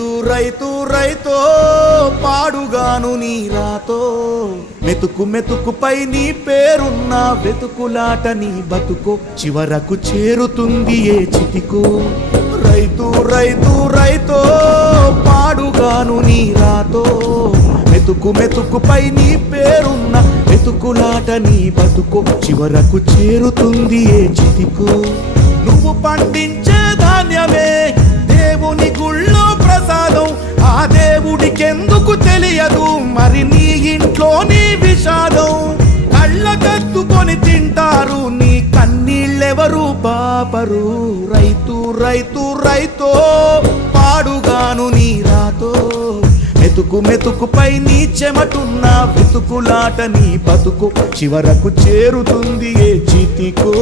రైతు రైతు రైతో పాడుగాను నీ రాతో మెతుకు మెతుకుపై నీ పేరున్న వెతుకులాట నీ బతుకు చివరకు చేరుతుంది ఏ చితికో రైతు రైతు రైతో పాడుగాను నీ రాతో మెతుకు మెతుకుపై నీ పేరున్న వెతుకులాట నీ బతుకు చివరకు చేరుతుంది ఏ చితికో నువ్వు పండించే ధాన్యమే దేవుని గుళ్ళో ప్రసాదం ఆ దేవుడికెందుకు తెలియదు మరి నీ ఇంట్లో నీ విషాదం కళ్ళకత్తుకొని తింటారు నీ కన్నీళ్ళెవరు పాపరు రైతు రైతు రైతో పాడుగాను నీ రాతో మెతుకు మెతుకుపై నీ చెమటున్న వెతుకులాట నీ బతుకు చివరకు చేరుతుంది ఏ చితికో